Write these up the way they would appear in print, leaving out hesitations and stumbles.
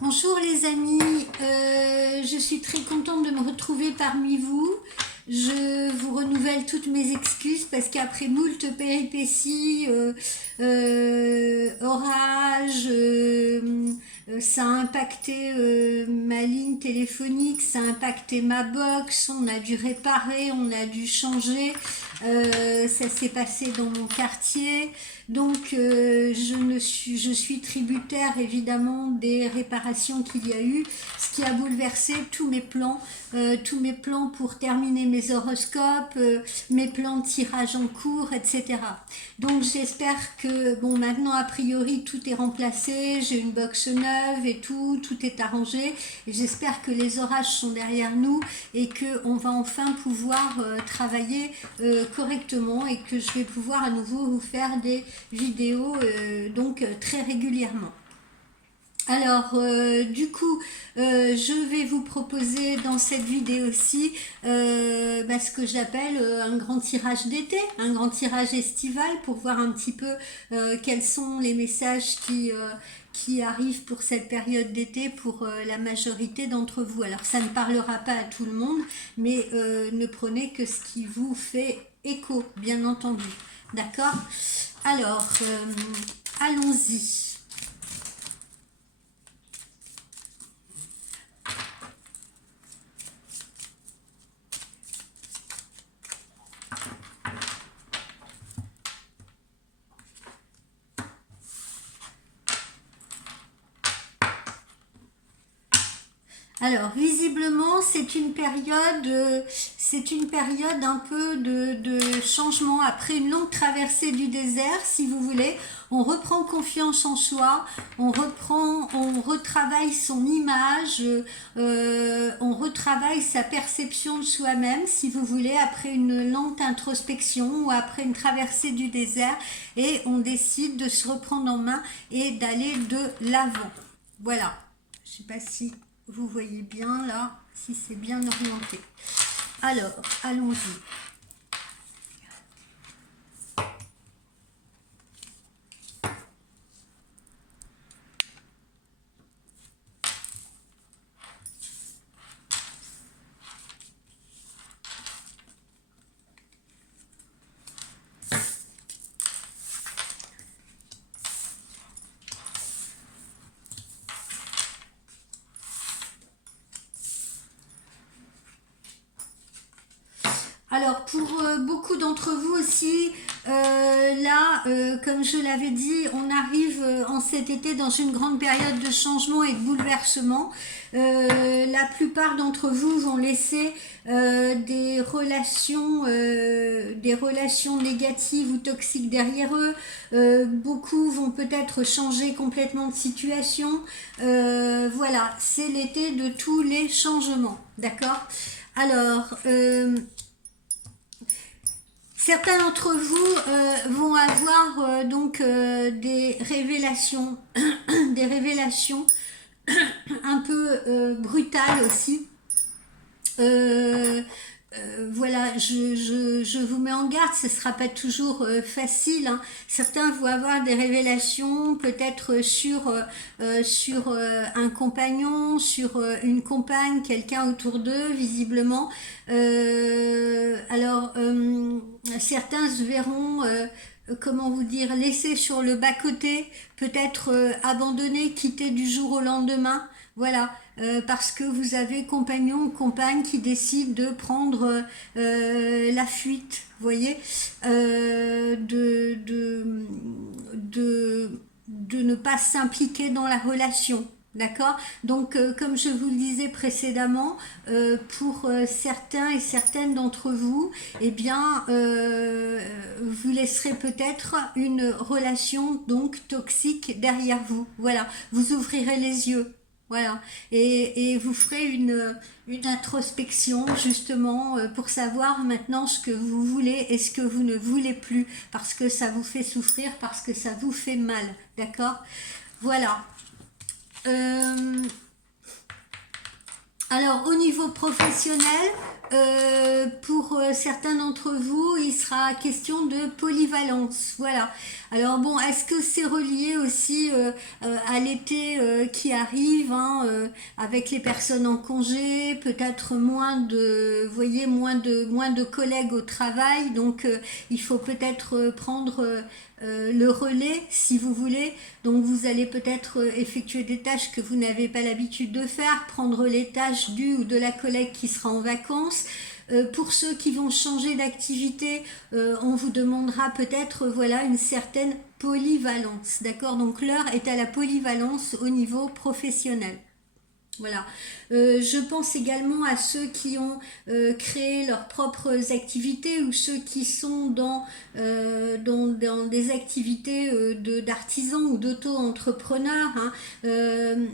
Bonjour les amis, je suis très contente de me retrouver parmi vous. Je vous renouvelle toutes mes excuses parce qu'après moult péripéties, orages, ça a impacté ma ligne téléphonique, ça a impacté ma box, on a dû réparer, on a dû changer, ça s'est passé dans mon quartier. Donc je suis tributaire évidemment des réparations qu'il y a eu, ce qui a bouleversé tous mes plans pour terminer mes horoscopes, mes plans de tirage en cours, etc. Donc j'espère que, bon, maintenant a priori tout est remplacé, j'ai une box neuve et tout est arrangé, et j'espère que les orages sont derrière nous et qu'on va enfin pouvoir travailler correctement et que je vais pouvoir à nouveau vous faire des vidéos très régulièrement. Alors, du coup, je vais vous proposer dans cette vidéo-ci ce que j'appelle un grand tirage d'été, un grand tirage estival pour voir un petit peu quels sont les messages qui arrivent pour cette période d'été pour la majorité d'entre vous. Alors, ça ne parlera pas à tout le monde, mais ne prenez que ce qui vous fait écho, bien entendu. D'accord? Alors, allons-y. Alors, visiblement, c'est une période un peu de changement. Après une longue traversée du désert, si vous voulez, on reprend confiance en soi, on retravaille son image, on retravaille sa perception de soi-même, si vous voulez, après une lente introspection ou après une traversée du désert, et on décide de se reprendre en main et d'aller de l'avant. Voilà. Je ne sais pas si vous voyez bien là, si c'est bien orienté. Alors, allons-y. Alors pour beaucoup d'entre vous aussi, comme je l'avais dit, on arrive en cet été dans une grande période de changement et de bouleversement. La plupart d'entre vous vont laisser des relations négatives ou toxiques derrière eux. Beaucoup vont peut-être changer complètement de situation. Voilà, c'est l'été de tous les changements, d'accord? Alors, certains d'entre vous vont avoir des révélations, des révélations un peu brutales aussi. Euh, voilà, je vous mets en garde, ce ne sera pas toujours facile, hein. Certains vont avoir des révélations peut-être sur un compagnon, sur une compagne, quelqu'un autour d'eux, visiblement. Certains se verront, comment vous dire, laissés sur le bas-côté, peut-être abandonnés, quittés du jour au lendemain. Voilà, parce que vous avez compagnon ou compagne qui décide de prendre la fuite, vous voyez, de ne pas s'impliquer dans la relation. D'accord? Donc, comme je vous le disais précédemment, pour certains et certaines d'entre vous, eh bien, vous laisserez peut-être une relation donc toxique derrière vous. Voilà, vous ouvrirez les yeux. Voilà, et vous ferez une introspection justement pour savoir maintenant ce que vous voulez et ce que vous ne voulez plus parce que ça vous fait souffrir, parce que ça vous fait mal, d'accord? Voilà. Euh, alors au niveau professionnel, pour certains d'entre vous, il sera question de polyvalence. Voilà. Alors bon, est-ce que c'est relié aussi à l'été qui arrive, hein, avec les personnes en congé, peut-être moins de, vous voyez, moins de collègues au travail, donc il faut peut-être prendre le relais si vous voulez. Donc vous allez peut-être effectuer des tâches que vous n'avez pas l'habitude de faire, prendre les tâches du ou de la collègue qui sera en vacances. Pour ceux qui vont changer d'activité, on vous demandera peut-être voilà une certaine polyvalence, d'accord? Donc l'heure est à la polyvalence au niveau professionnel. Voilà. Je pense également à ceux qui ont créé leurs propres activités ou ceux qui sont dans des activités d'artisans ou d'auto-entrepreneurs, hein.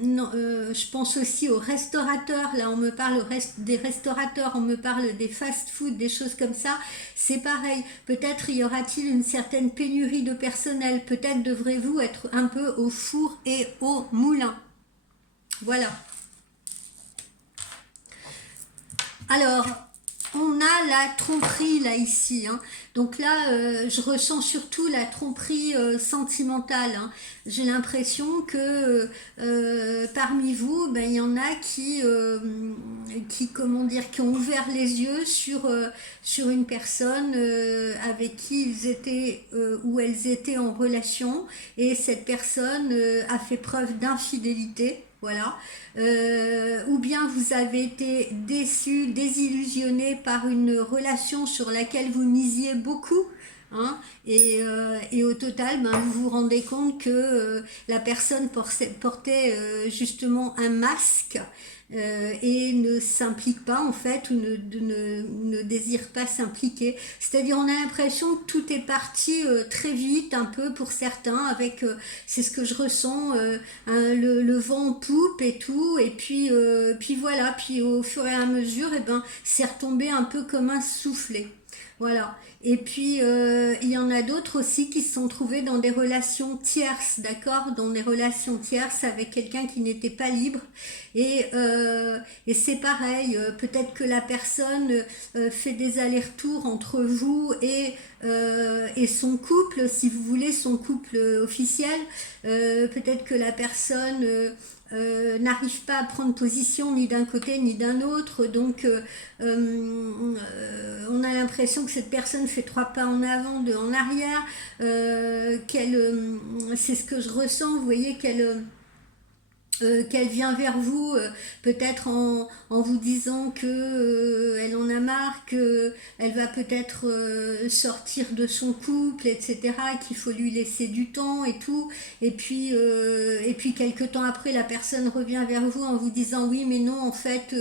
Non, je pense aussi aux restaurateurs. Là, on me parle des restaurateurs, on me parle des fast-food, des choses comme ça. C'est pareil. Peut-être y aura-t-il une certaine pénurie de personnel. Peut-être devrez-vous être un peu au four et au moulin. Voilà. Alors, on a la tromperie là ici, hein. Donc là, je ressens surtout la tromperie sentimentale, hein. J'ai l'impression que parmi vous, ben, il y en a comment dire, qui ont ouvert les yeux sur une personne avec qui ils étaient ou elles étaient en relation, et cette personne a fait preuve d'infidélité. Voilà. Ou bien vous avez été déçu, désillusionné par une relation sur laquelle vous misiez beaucoup, hein, et au total, ben, vous vous rendez compte que la personne portait justement un masque, et ne s'implique pas en fait, ou ne désire pas s'impliquer. C'est-à-dire on a l'impression que tout est parti très vite, un peu pour certains, avec, c'est ce que je ressens, le vent en poupe et tout, et puis voilà, puis au fur et à mesure, et ben, c'est retombé un peu comme un soufflet. Voilà. Et puis, il y en a d'autres aussi qui se sont trouvés dans des relations tierces, d'accord? Dans des relations tierces avec quelqu'un qui n'était pas libre. Et c'est pareil, peut-être que la personne fait des allers-retours entre vous et son couple, si vous voulez, son couple officiel. Peut-être que la personne n'arrive pas à prendre position ni d'un côté ni d'un autre, donc on a l'impression que cette personne fait 3 pas en avant, 2 en arrière, c'est ce que je ressens, vous voyez, qu'elle vient vers vous, peut-être en vous disant que elle en a marre, que elle va peut-être sortir de son couple, etc., qu'il faut lui laisser du temps et tout, et puis quelques temps après la personne revient vers vous en vous disant oui mais non en fait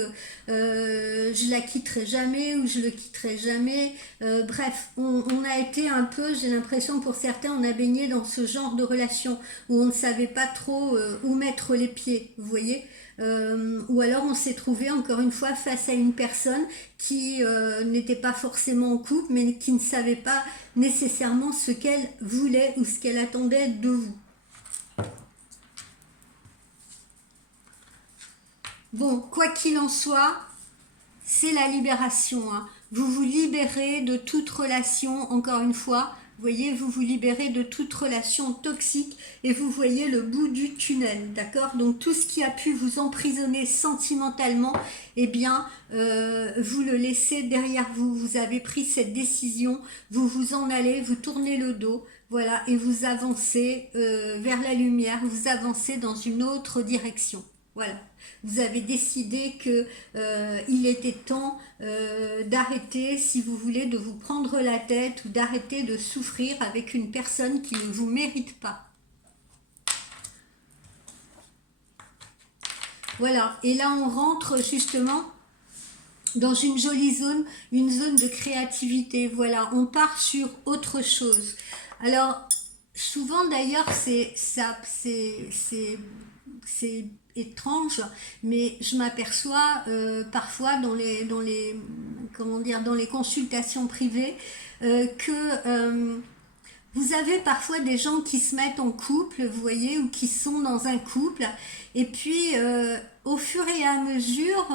je la quitterai jamais ou je le quitterai jamais. Bref, on a été un peu, j'ai l'impression pour certains, on a baigné dans ce genre de relation où on ne savait pas trop où mettre les pieds, vous voyez. Ou alors on s'est trouvé encore une fois face à une personne qui n'était pas forcément en couple, mais qui ne savait pas nécessairement ce qu'elle voulait ou ce qu'elle attendait de vous. Bon, quoi qu'il en soit, c'est la libération, hein. Vous vous libérez de toute relation, encore une fois, vous voyez, vous vous libérez de toute relation toxique et vous voyez le bout du tunnel, d'accord? Donc tout ce qui a pu vous emprisonner sentimentalement, eh bien, vous le laissez derrière vous. Vous avez pris cette décision, vous vous en allez, vous tournez le dos, voilà, et vous avancez vers la lumière, vous avancez dans une autre direction. Voilà, vous avez décidé que il était temps d'arrêter, si vous voulez, de vous prendre la tête ou d'arrêter de souffrir avec une personne qui ne vous mérite pas. Voilà, et là on rentre justement dans une jolie zone, une zone de créativité. Voilà, on part sur autre chose. Alors, souvent d'ailleurs, c'est étrange, mais je m'aperçois parfois comment dire, dans les consultations privées que vous avez parfois des gens qui se mettent en couple, vous voyez, ou qui sont dans un couple, et puis au fur et à mesure,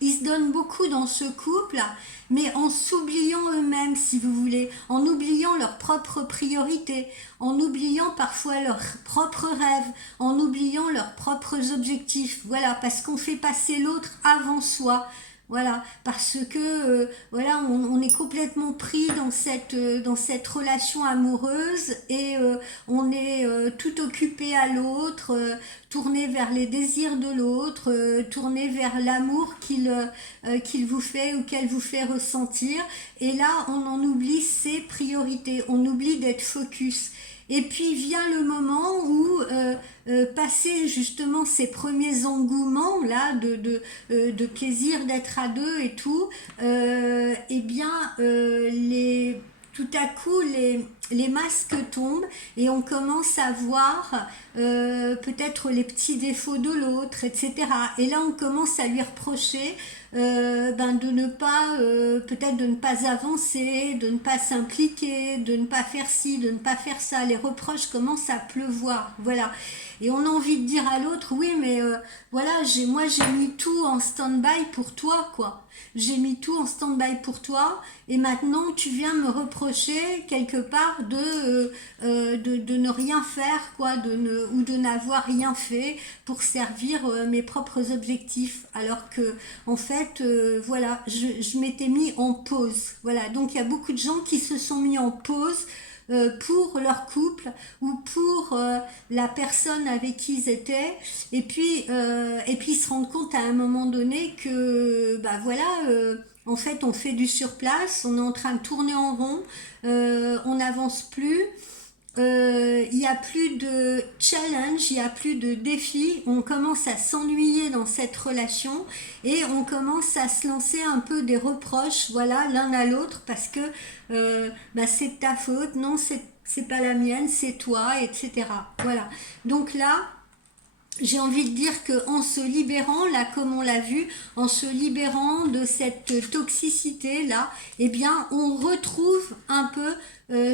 ils se donnent beaucoup dans ce couple, mais en s'oubliant eux-mêmes, si vous voulez, en oubliant leurs propres priorités, en oubliant parfois leurs propres rêves, en oubliant leurs propres objectifs. Voilà, parce qu'on fait passer l'autre avant soi. Voilà, parce que voilà, on est complètement pris dans cette relation amoureuse et on est tout occupé à l'autre, tourné vers les désirs de l'autre, tourné vers l'amour qu'il vous fait ou qu'elle vous fait ressentir. Et là, on en oublie ses priorités, on oublie d'être focus. Et puis vient le moment où, passer justement ces premiers engouements là de plaisir d'être à deux et tout, eh bien tout à coup les masques tombent et on commence à voir peut-être les petits défauts de l'autre, etc. Et là on commence à lui reprocher de ne pas peut-être de ne pas avancer, de ne pas s'impliquer, de ne pas faire ci, de ne pas faire ça. Les reproches commencent à pleuvoir, voilà. Et on a envie de dire à l'autre, oui, mais voilà, moi j'ai mis tout en stand-by pour toi, quoi. J'ai mis tout en stand-by pour toi, et maintenant tu viens me reprocher quelque part de ne rien faire, quoi, ou de n'avoir rien fait pour servir mes propres objectifs, alors que en fait, voilà, je m'étais mis en pause. Voilà, donc il y a beaucoup de gens qui se sont mis en pause pour leur couple ou pour la personne avec qui ils étaient, et puis ils se rendent compte à un moment donné que bah voilà, en fait on fait du surplace, on est en train de tourner en rond, on n'avance plus. Il n'y a plus de challenge, il n'y a plus de défi, on commence à s'ennuyer dans cette relation et on commence à se lancer un peu des reproches, voilà, l'un à l'autre, parce que c'est de ta faute, non, c'est pas la mienne, c'est toi, etc. Voilà. Donc là, j'ai envie de dire que en se libérant, là comme on l'a vu, en se libérant de cette toxicité là, eh bien on retrouve un peu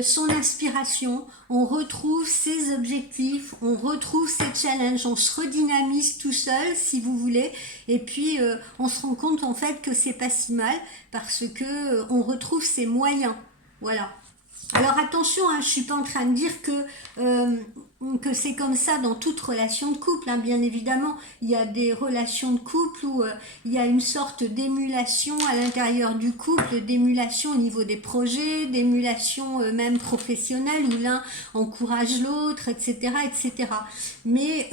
son inspiration, on retrouve ses objectifs, on retrouve ses challenges, on se redynamise tout seul si vous voulez, et puis on se rend compte en fait que c'est pas si mal parce que on retrouve ses moyens, voilà. Alors attention, hein, je suis pas en train de dire que c'est comme ça dans toute relation de couple, hein, bien évidemment. Il y a des relations de couple où il y a une sorte d'émulation à l'intérieur du couple, d'émulation au niveau des projets, d'émulation même professionnelle où l'un encourage l'autre, etc., etc. Mais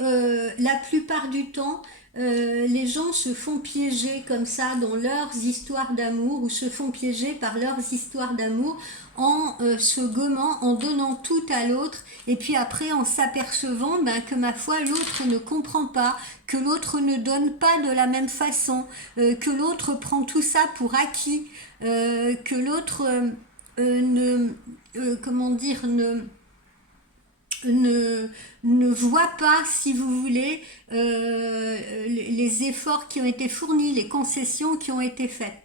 la plupart du temps, les gens se font piéger comme ça dans leurs histoires d'amour ou se font piéger par leurs histoires d'amour en se gommant, en donnant tout à l'autre et puis après en s'apercevant que ma foi l'autre ne comprend pas, que l'autre ne donne pas de la même façon, que l'autre prend tout ça pour acquis, que l'autre ne comment dire ne voit pas, si vous voulez, les efforts qui ont été fournis, les concessions qui ont été faites.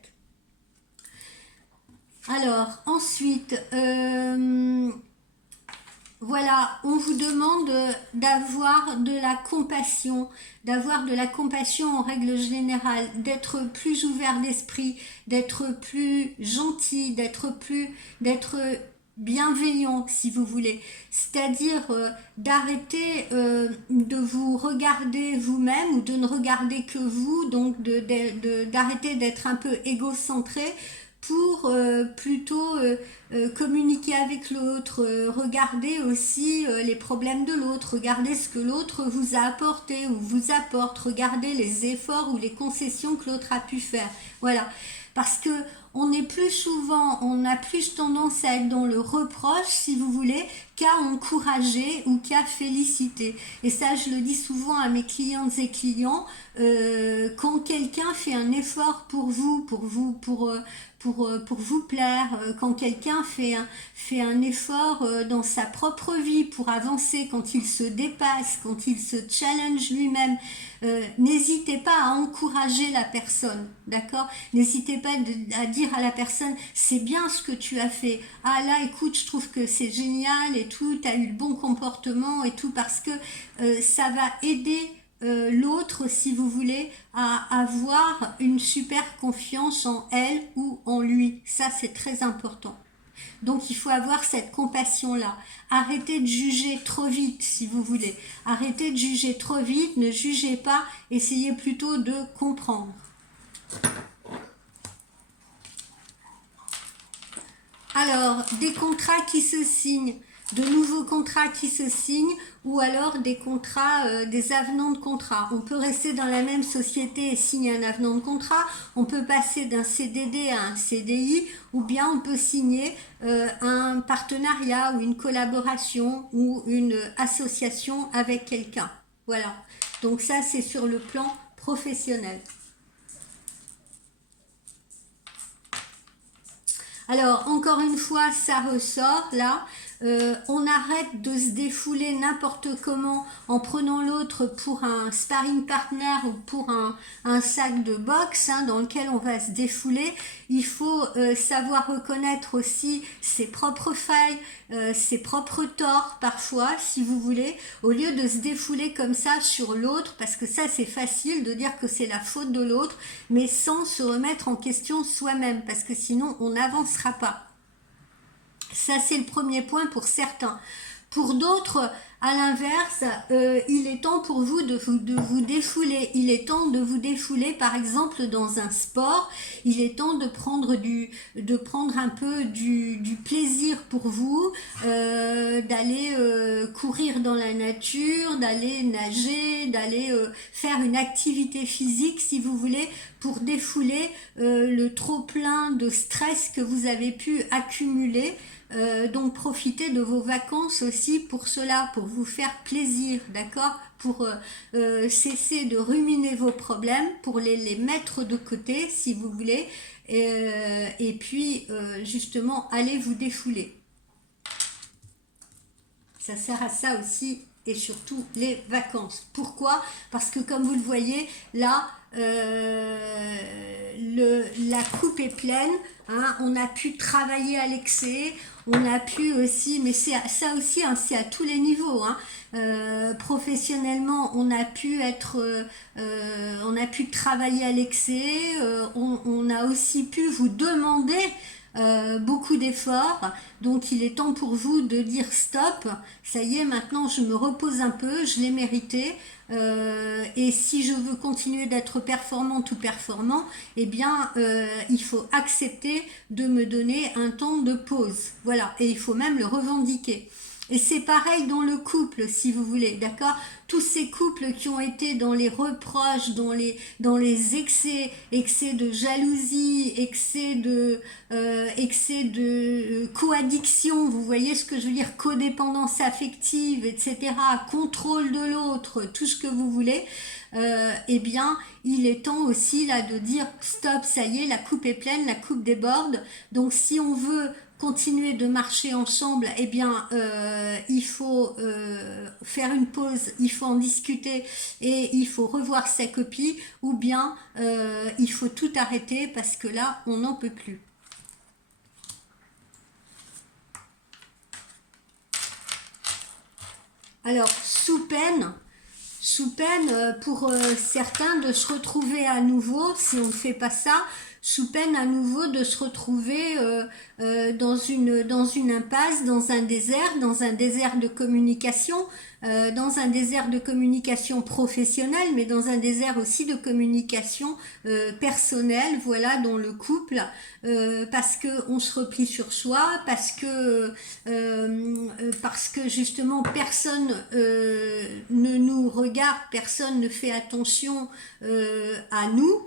Alors, ensuite, voilà, on vous demande d'avoir de la compassion en règle générale, d'être plus ouvert d'esprit, d'être plus gentil, d'être bienveillant si vous voulez, c'est-à-dire d'arrêter de vous regarder vous-même ou de ne regarder que vous, donc d'arrêter d'être un peu égocentré pour plutôt communiquer avec l'autre, regarder aussi les problèmes de l'autre, regarder ce que l'autre vous a apporté ou vous apporte, regarder les efforts ou les concessions que l'autre a pu faire. Voilà, parce que on a plus tendance à être dans le reproche, si vous voulez, qu'à encourager ou qu'à féliciter. Et ça, je le dis souvent à mes clientes et clients, quand quelqu'un fait un effort pour vous plaire, quand quelqu'un fait un effort dans sa propre vie pour avancer, quand il se dépasse, quand il se challenge lui-même, n'hésitez pas à encourager la personne, d'accord? N'hésitez pas à dire à la personne, c'est bien ce que tu as fait, ah là écoute, je trouve que c'est génial et tout, tu as eu le bon comportement et tout, parce que ça va aider l'autre, si vous voulez, à avoir une super confiance en elle ou en lui. Ça, c'est très important. Donc il faut avoir cette compassion-là. Arrêtez de juger trop vite, si vous voulez. Arrêtez de juger trop vite, ne jugez pas, essayez plutôt de comprendre. Alors, des contrats qui se signent, de nouveaux contrats qui se signent, ou alors des contrats, des avenants de contrat. On peut rester dans la même société et signer un avenant de contrat, on peut passer d'un CDD à un CDI, ou bien on peut signer un partenariat ou une collaboration ou une association avec quelqu'un. Voilà. Donc ça, c'est sur le plan professionnel. Alors, encore une fois, ça ressort là. On arrête de se défouler n'importe comment en prenant l'autre pour un sparring partner ou pour un sac de boxe dans lequel on va se défouler. Il faut savoir reconnaître aussi ses propres failles, ses propres torts parfois, si vous voulez, au lieu de se défouler comme ça sur l'autre, parce que ça c'est facile de dire que c'est la faute de l'autre, mais sans se remettre en question soi-même, parce que sinon on n'avancera pas. Ça, c'est le premier point pour certains. Pour d'autres, à l'inverse, il est temps pour vous de vous défouler. Il est temps de vous défouler, par exemple, dans un sport. Il est temps de prendre un peu du plaisir pour vous, d'aller courir dans la nature, d'aller nager, d'aller faire une activité physique, si vous voulez, pour défouler le trop-plein de stress que vous avez pu accumuler. Donc profitez de vos vacances aussi pour cela, pour vous faire plaisir, d'accord, pour cesser de ruminer vos problèmes, pour les mettre de côté si vous voulez, et puis justement allez vous défouler. Ça sert à ça aussi, et surtout les vacances. Pourquoi? Parce que comme vous le voyez, là, la coupe est pleine, on a pu travailler à l'excès, on a pu aussi, mais c'est ça aussi, c'est à tous les niveaux. Professionnellement, on a pu travailler à l'excès, on a aussi pu vous demander beaucoup d'efforts, donc il est temps pour vous de dire stop, ça y est, maintenant je me repose un peu, je l'ai mérité, et si je veux continuer d'être performante ou performant, eh bien il faut accepter de me donner un temps de pause, voilà, et il faut même le revendiquer. Et c'est pareil dans le couple, si vous voulez, d'accord? Tous ces couples qui ont été dans les reproches, dans les excès de jalousie, excès de coaddiction, vous voyez ce que je veux dire, codépendance affective, etc., contrôle de l'autre, tout ce que vous voulez, eh bien, il est temps aussi là de dire stop, ça y est, la coupe est pleine, la coupe déborde. Donc, si on veut continuer de marcher ensemble, eh bien, il faut faire une pause, il faut en discuter et il faut revoir sa copie, ou bien il faut tout arrêter parce que là, on n'en peut plus. Alors, sous peine pour certains de se retrouver à nouveau, si on ne fait pas ça, sous peine à nouveau de se retrouver dans une impasse, dans un désert de communication, dans un désert de communication professionnelle, mais dans un désert aussi de communication personnelle, voilà, dans le couple, parce que on se replie sur soi, parce que justement personne ne nous regarde, personne ne fait attention à nous.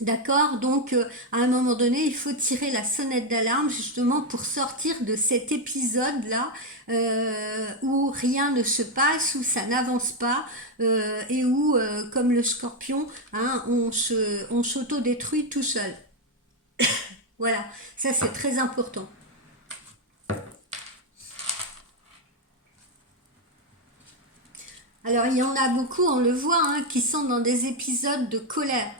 D'accord, donc à un moment donné, il faut tirer la sonnette d'alarme justement pour sortir de cet épisode-là où rien ne se passe, où ça n'avance pas et où, comme le scorpion, on s'auto-détruit tout seul. Voilà, ça c'est très important. Alors il y en a beaucoup, on le voit, qui sont dans des épisodes de colère.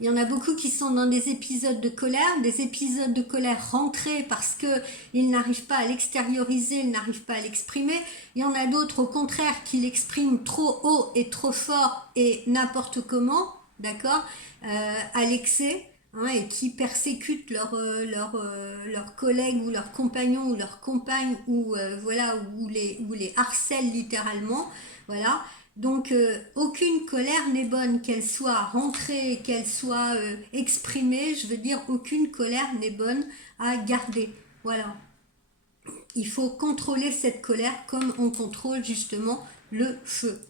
Il y en a beaucoup qui sont dans des épisodes de colère rentrés parce qu'ils n'arrivent pas à l'extérioriser, ils n'arrivent pas à l'exprimer. Il y en a d'autres au contraire qui l'expriment trop haut et trop fort et n'importe comment, d'accord, à l'excès. Hein, et qui persécutent leurs collègues ou leurs compagnons ou leurs compagnes ou voilà ou les harcèlent littéralement, voilà. Donc aucune colère n'est bonne, qu'elle soit rentrée, qu'elle soit exprimée, je veux dire aucune colère n'est bonne à garder, voilà. Il faut contrôler cette colère comme on contrôle justement le feu.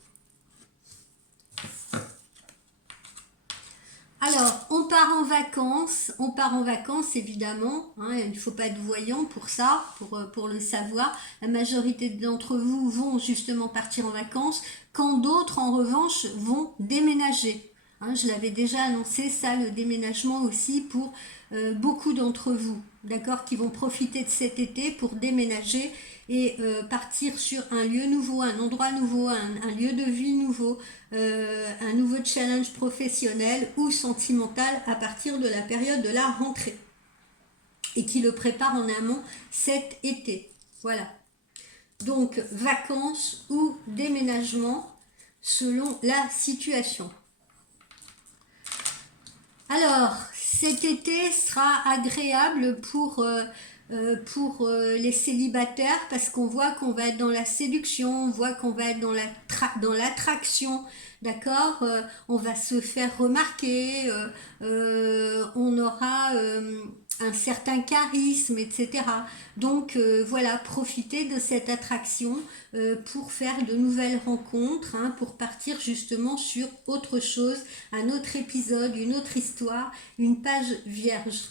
Alors, on part en vacances évidemment, hein, il ne faut pas être voyant pour ça, pour le savoir. La majorité d'entre vous vont justement partir en vacances, quand d'autres en revanche vont déménager. Hein, je l'avais déjà annoncé, ça, le déménagement aussi pour beaucoup d'entre vous, d'accord, qui vont profiter de cet été pour déménager et partir sur un lieu nouveau, un endroit nouveau, un lieu de vie nouveau, un nouveau challenge professionnel ou sentimental à partir de la période de la rentrée et qui le prépare en amont cet été. Voilà. Donc vacances ou déménagement selon la situation. Alors, cet été sera agréable pour les célibataires parce qu'on voit qu'on va être dans la séduction, on voit qu'on va être dans l'attraction, d'accord, on va se faire remarquer, on aura un certain charisme, etc. Donc voilà, profitez de cette attraction pour faire de nouvelles rencontres, hein, pour partir justement sur autre chose, un autre épisode, une autre histoire, une page vierge.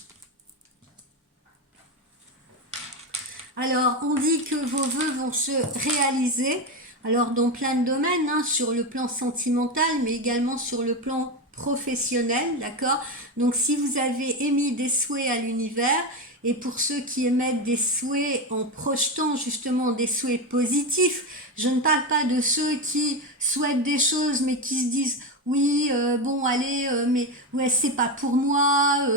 Alors, on dit que vos vœux vont se réaliser, alors dans plein de domaines, hein, sur le plan sentimental, mais également sur le plan professionnel, d'accord? Donc, si vous avez émis des souhaits à l'univers, et pour ceux qui émettent des souhaits en projetant justement des souhaits positifs, je ne parle pas de ceux qui souhaitent des choses, mais qui se disent oui, bon, allez, mais ouais, c'est pas pour moi,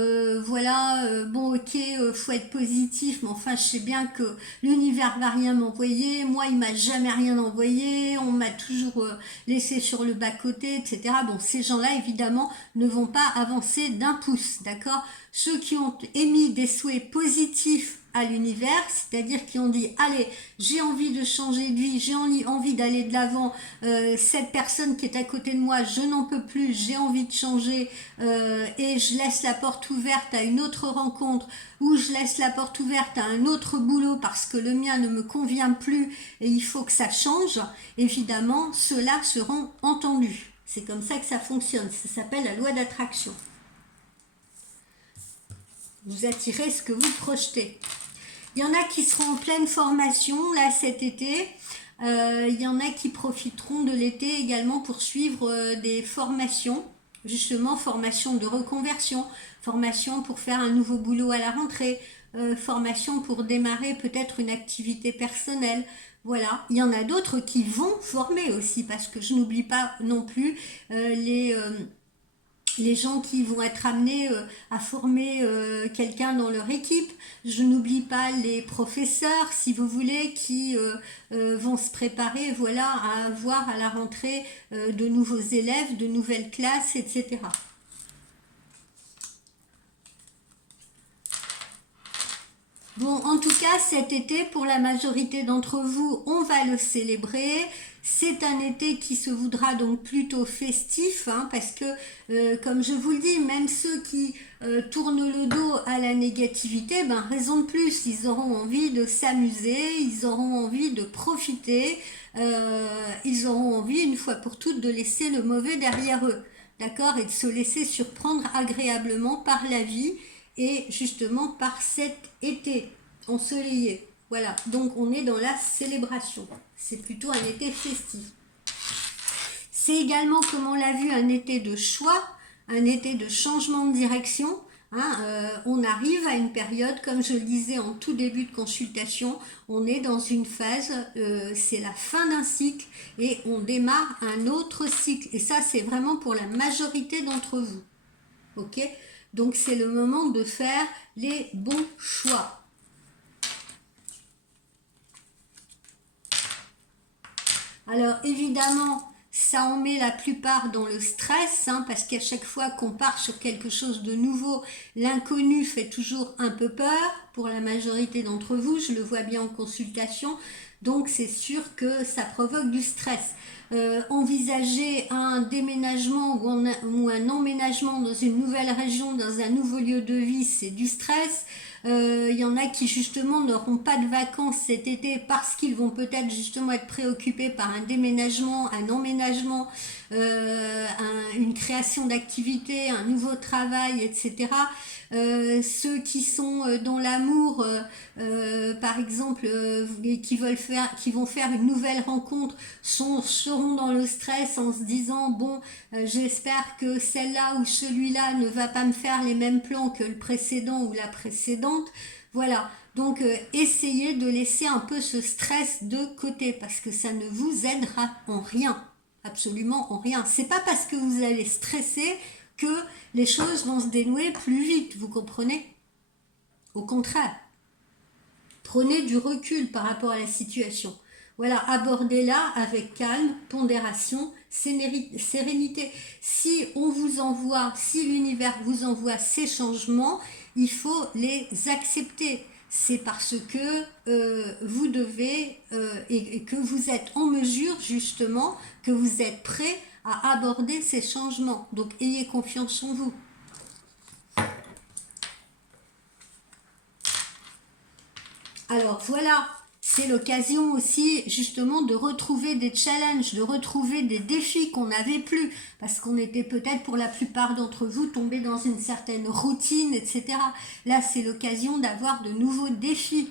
voilà, bon, ok, faut être positif, mais enfin, je sais bien que l'univers va rien m'envoyer, moi, il m'a jamais rien envoyé, on m'a toujours laissé sur le bas-côté, etc. Bon, ces gens-là, évidemment, ne vont pas avancer d'un pouce, d'accord? Ceux qui ont émis des souhaits positifs à l'univers, c'est-à-dire qui ont dit allez, j'ai envie de changer de vie, j'ai envie d'aller de l'avant, cette personne qui est à côté de moi, je n'en peux plus, j'ai envie de changer, et je laisse la porte ouverte à une autre rencontre, ou je laisse la porte ouverte à un autre boulot parce que le mien ne me convient plus et il faut que ça change, évidemment, ceux-là seront entendus. C'est comme ça que ça fonctionne, ça s'appelle la loi d'attraction. Vous attirez ce que vous projetez. Il y en a qui seront en pleine formation là cet été. Il y en a qui profiteront de l'été également pour suivre des formations, justement formation de reconversion, formation pour faire un nouveau boulot à la rentrée, formation pour démarrer peut-être une activité personnelle. Voilà, il y en a d'autres qui vont former aussi parce que je n'oublie pas non plus les gens qui vont être amenés à former quelqu'un dans leur équipe. Je n'oublie pas les professeurs, si vous voulez, qui vont se préparer, voilà, à avoir à la rentrée de nouveaux élèves, de nouvelles classes, etc. Bon, en tout cas, cet été, pour la majorité d'entre vous, on va le célébrer. C'est un été qui se voudra donc plutôt festif, hein, parce que, comme je vous le dis, même ceux qui tournent le dos à la négativité, ben, raison de plus, ils auront envie de s'amuser, ils auront envie de profiter, ils auront envie, une fois pour toutes, de laisser le mauvais derrière eux, d'accord, et de se laisser surprendre agréablement par la vie, et justement par cet été ensoleillé. Voilà, donc on est dans la célébration. C'est plutôt un été festif. C'est également, comme on l'a vu, un été de choix, un été de changement de direction. Hein, on arrive à une période, comme je le disais en tout début de consultation, on est dans une phase, c'est la fin d'un cycle et on démarre un autre cycle. Et ça, c'est vraiment pour la majorité d'entre vous. ok? Donc c'est le moment de faire les bons choix. Alors évidemment, ça en met la plupart dans le stress, hein, parce qu'à chaque fois qu'on part sur quelque chose de nouveau, l'inconnu fait toujours un peu peur pour la majorité d'entre vous, je le vois bien en consultation, donc c'est sûr que ça provoque du stress. Envisager un déménagement ou un emménagement dans une nouvelle région, dans un nouveau lieu de vie, c'est du stress. Y en a qui justement n'auront pas de vacances cet été parce qu'ils vont peut-être justement être préoccupés par un déménagement, un emménagement, une création d'activité, un nouveau travail, etc. Ceux qui sont dans l'amour, par exemple, qui vont faire une nouvelle rencontre, seront dans le stress en se disant bon, j'espère que celle-là ou celui-là ne va pas me faire les mêmes plans que le précédent ou la précédente. Voilà. Donc essayez de laisser un peu ce stress de côté parce que ça ne vous aidera en rien. Absolument en rien. C'est pas parce que vous allez stresser que les choses vont se dénouer plus vite, vous comprenez? Au contraire, prenez du recul par rapport à la situation. Voilà, abordez-la avec calme, pondération, sérénité. Si on vous envoie, si l'univers vous envoie ces changements, il faut les accepter. C'est parce que vous devez et que vous êtes en mesure justement, que vous êtes prêt à aborder ces changements. Donc ayez confiance en vous. Alors voilà, c'est l'occasion aussi justement de retrouver des challenges, de retrouver des défis qu'on n'avait plus, parce qu'on était peut-être pour la plupart d'entre vous tombés dans une certaine routine, etc. Là, c'est l'occasion d'avoir de nouveaux défis.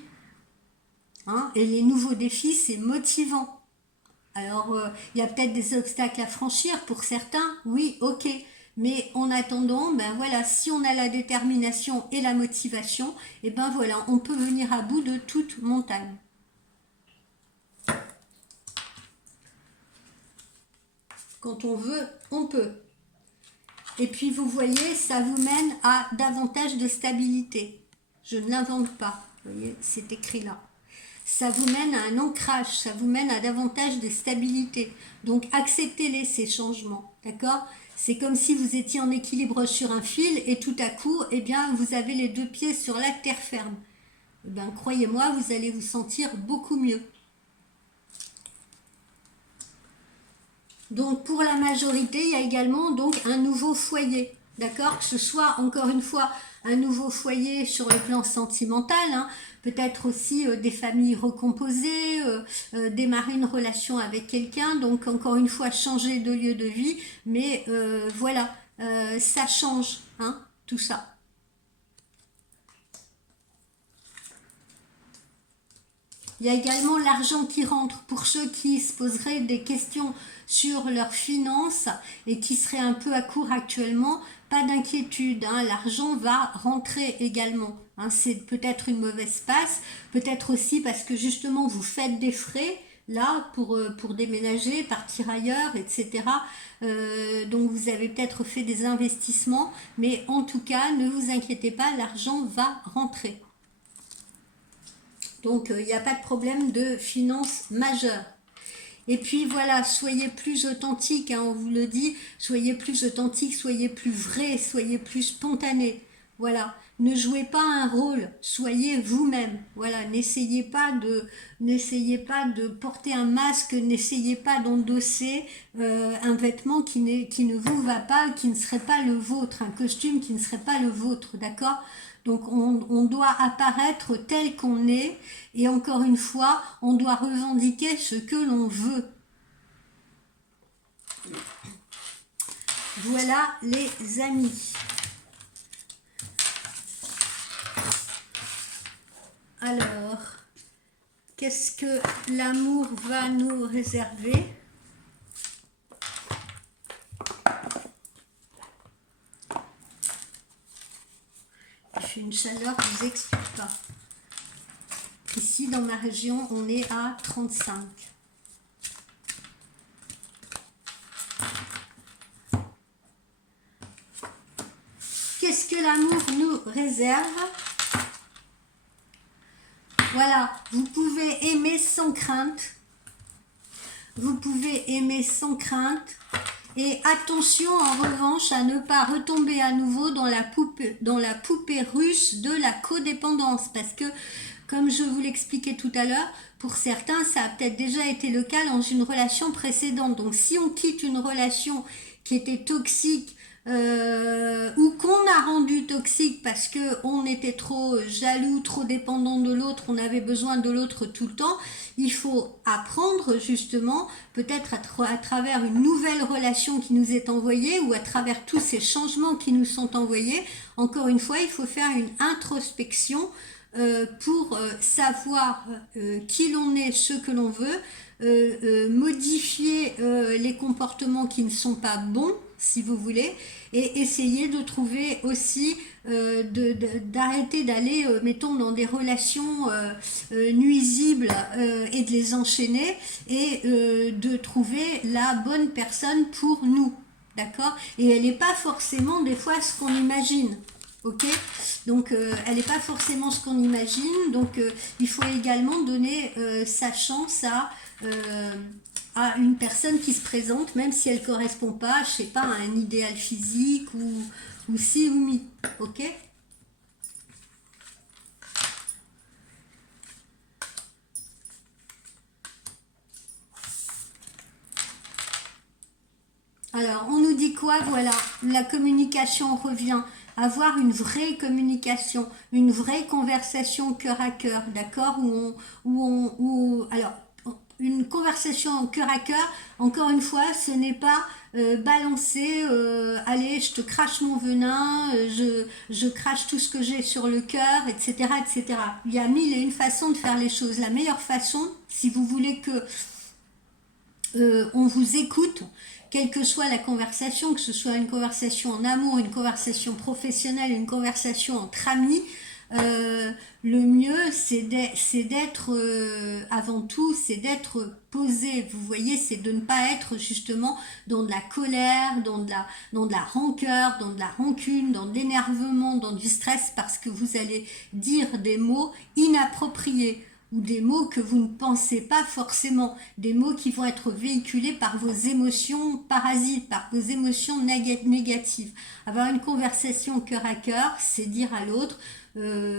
Hein, et les nouveaux défis, c'est motivant. Alors, il y a peut-être des obstacles à franchir pour certains, oui, ok. Mais en attendant, ben voilà, si on a la détermination et la motivation, et ben voilà, on peut venir à bout de toute montagne. Quand on veut, on peut. Et puis vous voyez, ça vous mène à davantage de stabilité. Je ne l'invente pas, vous voyez, c'est écrit là. Ça vous mène à un ancrage, ça vous mène à davantage de stabilité. Donc acceptez-les, ces changements, d'accord? C'est comme si vous étiez en équilibre sur un fil et tout à coup, eh bien, vous avez les deux pieds sur la terre ferme. Eh bien, croyez-moi, vous allez vous sentir beaucoup mieux. Donc pour la majorité, il y a également donc un nouveau foyer, d'accord? Que ce soit encore une fois un nouveau foyer sur le plan sentimental, hein, peut-être aussi des familles recomposées, démarrer une relation avec quelqu'un, donc encore une fois changer de lieu de vie, mais voilà, ça change, hein, tout ça. Il y a également l'argent qui rentre pour ceux qui se poseraient des questions sur leurs finances et qui seraient un peu à court actuellement. Pas d'inquiétude, hein, l'argent va rentrer également. Hein, c'est peut-être une mauvaise passe, peut-être aussi parce que justement vous faites des frais là pour déménager, partir ailleurs, etc. Donc vous avez peut-être fait des investissements, mais en tout cas, ne vous inquiétez pas, l'argent va rentrer. Donc, il n'y a pas de problème de finances majeures. Et puis voilà, soyez plus authentique, hein, on vous le dit, soyez plus authentique, soyez plus vrai, soyez plus spontané. Voilà, ne jouez pas un rôle, soyez vous-même. Voilà, n'essayez pas de porter un masque, n'essayez pas d'endosser un vêtement qui ne vous va pas, qui ne serait pas le vôtre, un costume qui ne serait pas le vôtre, d'accord? Donc on doit apparaître tel qu'on est et encore une fois, on doit revendiquer ce que l'on veut. Voilà les amis. Alors, qu'est-ce que l'amour va nous réserver ? Il fait une chaleur, je ne vous explique pas. Ici, dans ma région, on est à 35. qu'est-ce que l'amour nous réserve? Voilà, vous pouvez aimer sans crainte. Vous pouvez aimer sans crainte. Et attention en revanche à ne pas retomber à nouveau dans la poupée russe de la codépendance. Parce que, comme je vous l'expliquais tout à l'heure, pour certains, ça a peut-être déjà été le cas dans une relation précédente. Donc si on quitte une relation qui était toxique, ou qu'on a rendu toxique parce que on était trop jaloux, trop dépendant de l'autre, on avait besoin de l'autre tout le temps, il faut apprendre justement, peut-être à travers une nouvelle relation qui nous est envoyée ou à travers tous ces changements qui nous sont envoyés, encore une fois, il faut faire une introspection pour savoir qui l'on est, ce que l'on veut, modifier les comportements qui ne sont pas bons, si vous voulez, et essayer de trouver aussi, d'arrêter d'aller, mettons, dans des relations nuisibles et de les enchaîner et de trouver la bonne personne pour nous, d'accord? Et elle n'est pas forcément des fois ce qu'on imagine. Ok, donc elle n'est pas forcément ce qu'on imagine, donc il faut également donner sa chance à une personne qui se présente, même si elle ne correspond pas, je sais pas, à un idéal physique ou si ou mi, ok. Alors, on nous dit quoi? Voilà, la communication revient. Avoir une vraie communication, une vraie conversation cœur à cœur, d'accord? Alors, une conversation cœur à cœur, encore une fois, ce n'est pas balancer, allez, je te crache mon venin, je crache tout ce que j'ai sur le cœur, etc., etc. Il y a mille et une façons de faire les choses. La meilleure façon, si vous voulez que on vous écoute, quelle que soit la conversation, que ce soit une conversation en amour, une conversation professionnelle, une conversation entre amis, le mieux c'est d'être, avant tout, c'est d'être posé, vous voyez, c'est de ne pas être justement dans de la colère, dans de la rancœur, dans de la rancune, dans de l'énervement, dans du stress, parce que vous allez dire des mots inappropriés, ou des mots que vous ne pensez pas forcément, des mots qui vont être véhiculés par vos émotions parasites, par vos émotions négatives. Avoir une conversation cœur à cœur, c'est dire à l'autre,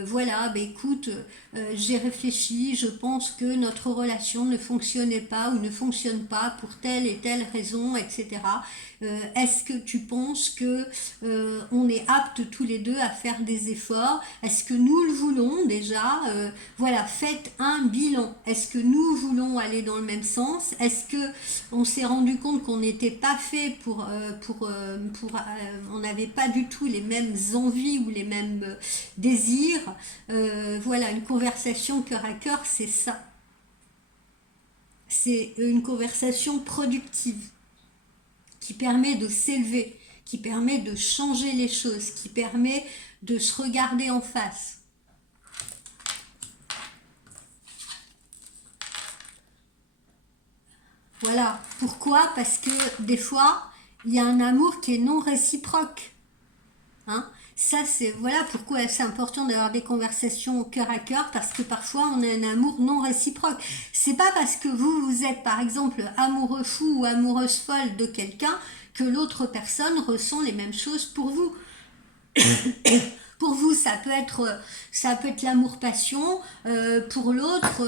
voilà, ben écoute, j'ai réfléchi, je pense que notre relation ne fonctionnait pas ou ne fonctionne pas pour telle et telle raison, etc. Est-ce que tu penses que on est aptes tous les deux à faire des efforts? Est-ce que nous le voulons déjà? Voilà, faites un bilan. Est-ce que nous voulons aller dans le même sens? Est-ce que on s'est rendu compte qu'on n'était pas fait on n'avait pas du tout les mêmes envies ou les mêmes désirs? Voilà, une conversation cœur à cœur, c'est ça. C'est une conversation productive qui permet de s'élever, qui permet de changer les choses, qui permet de se regarder en face. Voilà. Pourquoi? Parce que des fois, il y a un amour qui est non réciproque. Hein? Ça, c'est voilà pourquoi c'est important d'avoir des conversations cœur à cœur, parce que parfois on a un amour non réciproque. C'est pas parce que vous êtes par exemple amoureux fou ou amoureuse folle de quelqu'un que l'autre personne ressent les mêmes choses pour vous. Pour vous, ça peut être l'amour-passion. Pour l'autre,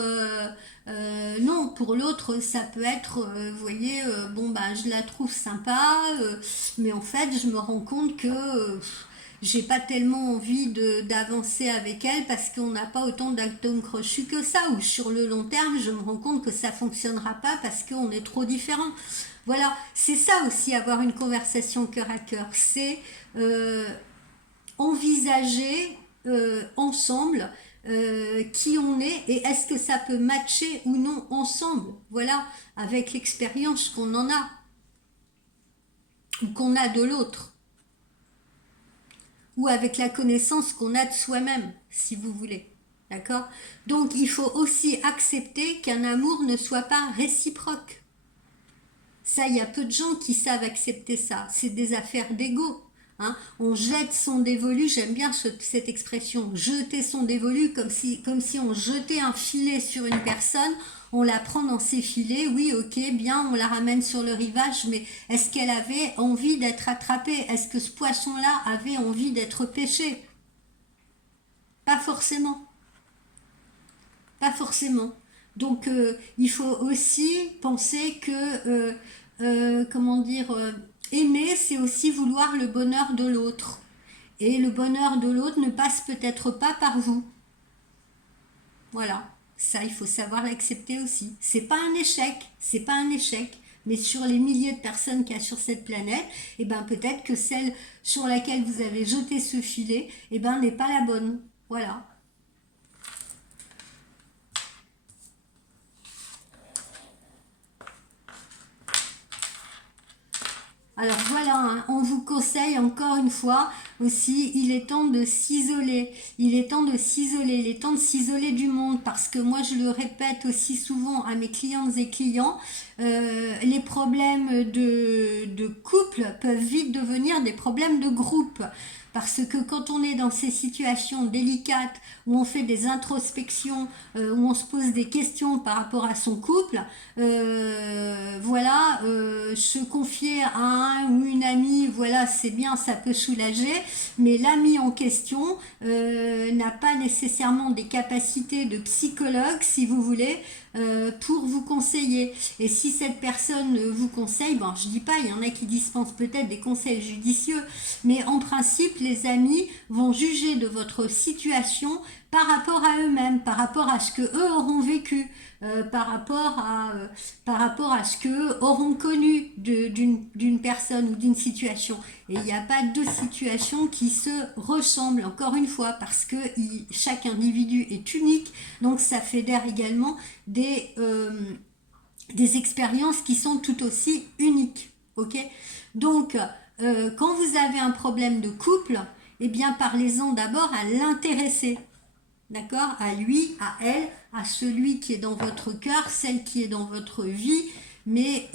non. Pour l'autre, ça peut être, vous voyez, bon, bah, je la trouve sympa, mais en fait, je me rends compte que j'ai pas tellement envie d'avancer avec elle parce qu'on n'a pas autant d'atomes crochus que ça. Ou sur le long terme, je me rends compte que ça fonctionnera pas parce qu'on est trop différents. Voilà, c'est ça aussi, avoir une conversation cœur à cœur. C'est envisager ensemble qui on est et est-ce que ça peut matcher ou non ensemble, voilà, avec l'expérience qu'on en a ou qu'on a de l'autre, ou avec la connaissance qu'on a de soi-même, si vous voulez, d'accord? Donc il faut aussi accepter qu'un amour ne soit pas réciproque. Ça, il y a peu de gens qui savent accepter ça, c'est des affaires d'ego. Hein. On jette son dévolu, j'aime bien cette expression, jeter son dévolu, comme si on jetait un filet sur une personne, on la prend dans ses filets, oui, ok, bien, on la ramène sur le rivage, mais est-ce qu'elle avait envie d'être attrapée? Est-ce que ce poisson-là avait envie d'être pêché? Pas forcément. Pas forcément. Donc, il faut aussi penser que, comment dire, aimer, c'est aussi vouloir le bonheur de l'autre. Et le bonheur de l'autre ne passe peut-être pas par vous. Voilà. Ça, il faut savoir l'accepter aussi. C'est pas un échec. C'est pas un échec. Mais sur les milliers de personnes qu'il y a sur cette planète, eh ben, peut-être que celle sur laquelle vous avez jeté ce filet, eh ben, n'est pas la bonne. Voilà. Alors voilà, hein, on vous conseille encore une fois aussi, il est temps de s'isoler. Il est temps de s'isoler, il est temps de s'isoler du monde parce que moi je le répète aussi souvent à mes clientes et clients, les problèmes de couple peuvent vite devenir des problèmes de groupe. Parce que quand on est dans ces situations délicates où on fait des introspections, où on se pose des questions par rapport à son couple, voilà, se confier à un ou une amie, voilà, c'est bien, ça peut soulager, mais l'ami en question n'a pas nécessairement des capacités de psychologue, si vous voulez, pour vous conseiller. Et si cette personne vous conseille, bon, je dis pas, il y en a qui dispensent peut-être des conseils judicieux, mais en principe, les amis vont juger de votre situation par rapport à eux-mêmes, par rapport à ce que eux auront vécu, par rapport à ce que eux auront connu d'une personne ou d'une situation. Et il n'y a pas deux situations qui se ressemblent, encore une fois, parce que chaque individu est unique, donc ça fédère également des expériences qui sont tout aussi uniques. Ok ? Donc, quand vous avez un problème de couple, eh bien, parlez-en d'abord à l'intéressé. D'accord? À lui, à elle, à celui qui est dans votre cœur, celle qui est dans votre vie, mais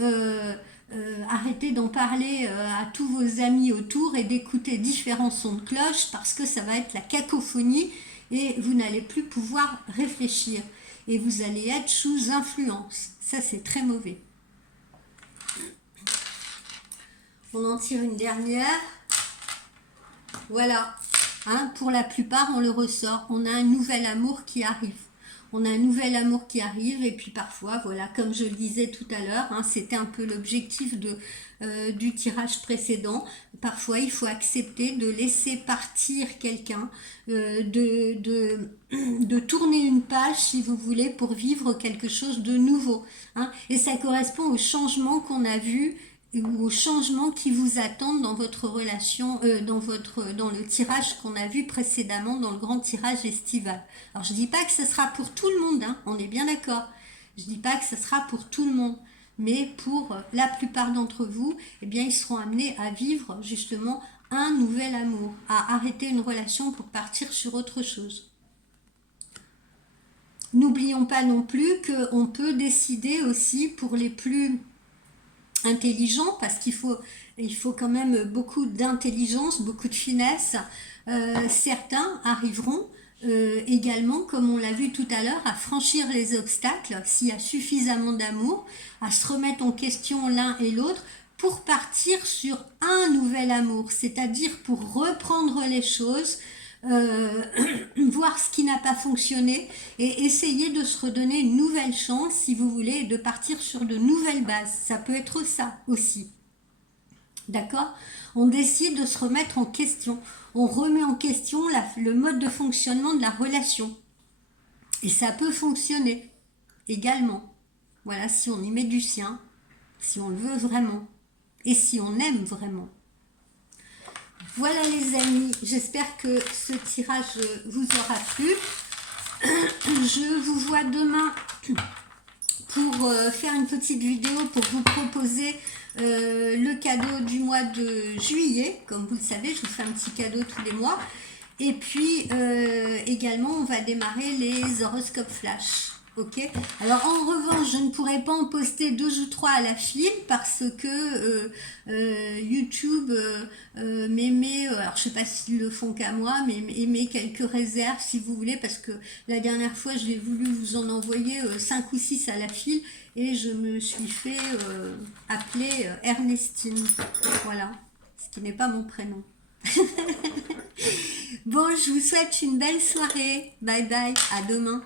arrêtez d'en parler à tous vos amis autour et d'écouter différents sons de cloche parce que ça va être la cacophonie et vous n'allez plus pouvoir réfléchir et vous allez être sous influence. Ça, c'est très mauvais. On en tire une dernière. Voilà. Hein, pour la plupart, on le ressort. On a un nouvel amour qui arrive. On a un nouvel amour qui arrive et puis parfois, voilà, comme je le disais tout à l'heure, hein, c'était un peu l'objectif du tirage précédent. Parfois, il faut accepter de laisser partir quelqu'un, de tourner une page, si vous voulez, pour vivre quelque chose de nouveau. Hein. Et ça correspond au changement qu'on a vu ou aux changements qui vous attendent dans votre relation, dans le tirage qu'on a vu précédemment, dans le grand tirage estival. Alors je dis pas que ce sera pour tout le monde, hein, on est bien d'accord. Je dis pas que ce sera pour tout le monde, mais pour la plupart d'entre vous, eh bien ils seront amenés à vivre justement un nouvel amour, à arrêter une relation pour partir sur autre chose. N'oublions pas non plus qu'on peut décider aussi pour les plus intelligent parce qu'il faut quand même beaucoup d'intelligence, beaucoup de finesse. Certains arriveront également, comme on l'a vu tout à l'heure, à franchir les obstacles s'il y a suffisamment d'amour, à se remettre en question l'un et l'autre pour partir sur un nouvel amour, c'est-à-dire pour reprendre les choses, voir ce qui n'a pas fonctionné et essayer de se redonner une nouvelle chance si vous voulez, de partir sur de nouvelles bases. Ça peut être ça aussi. D'accord? On décide de se remettre en question. On remet en question le mode de fonctionnement de la relation. Et ça peut fonctionner également. Voilà, si on y met du sien, si on le veut vraiment et si on aime vraiment. Voilà les amis, j'espère que ce tirage vous aura plu. Je vous vois demain pour faire une petite vidéo pour vous proposer le cadeau du mois de juillet. Comme vous le savez, je vous fais un petit cadeau tous les mois. Et puis également, on va démarrer les horoscopes flash. Ok. Alors en revanche, je ne pourrais pas en poster 2 ou 3 à la file parce que YouTube m'émet, alors je sais pas s'ils le font qu'à moi, mais émet quelques réserves si vous voulez, parce que la dernière fois j'ai voulu vous en envoyer 5 ou 6 à la file et je me suis fait appeler Ernestine. Voilà, ce qui n'est pas mon prénom. Bon, je vous souhaite une belle soirée. Bye bye, à demain.